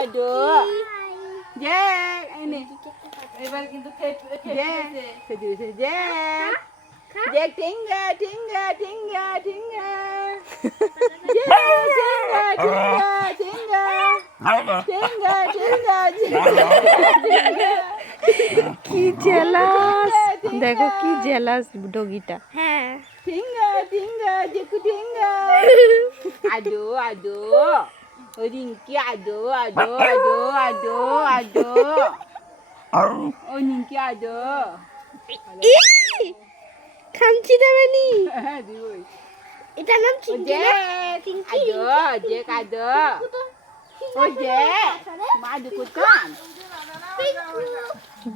আদো যে এনে এবার কিন্তু খেতে যে যে টিঙ্গা টিঙ্গা টিঙ্গা টিঙ্গা যে টিঙ্গা টিঙ্গা টিঙ্গা টিঙ্গা কি জেলাস, দেখো কি জেলাস ডগিটা। হ্যাঁ টিঙ্গা টিঙ্গা জেকু টিঙ্গা আদো আদো ও রিঙ্কি আদো আদো আদো আদো আদো ও রিঙ্কি আদো খামচি দেবে নি হ্যাঁ দিবই এটার নাম চিংকি না আদো যে আদো ও যে মা দুকুতান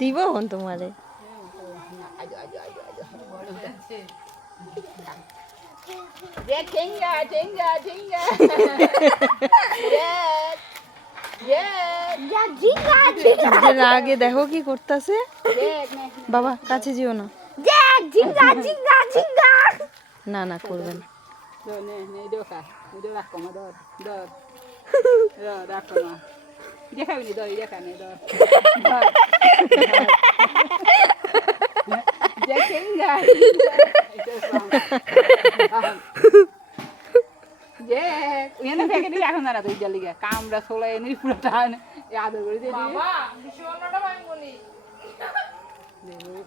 দিব হন তোমারে। আদো আদো আদো আদো যে টিঙ্গা টিঙ্গা টিঙ্গা যে যা জিঙ্গা জিঙ্গা এদের আগে দেখো কি করতেছে। বাবা কাছে যেও না। যা জিঙ্গা জিঙ্গা জিঙ্গা না না করবেন। নে নে doka udah lah komodor dor dor aku mah dia kan ini dor dia kan ini dor dia tinggal je yana feke dile এখন না তুই জলদি গা কামড়া সোলা এনি পুরো টান আদর করে দিয়ে দিবি বাবা বিশ্বনাটা ভাঙবনি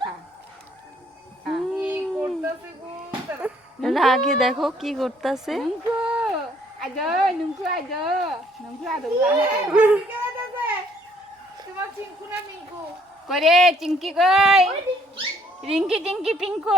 খা কি করতেছে গো এরা আগে দেখো কি করতেছে। nunggu aja তোমার চিঙ্কু না মিঙ্কু করে চিংকি কই রিঙ্কি চিংকি পিঙ্কু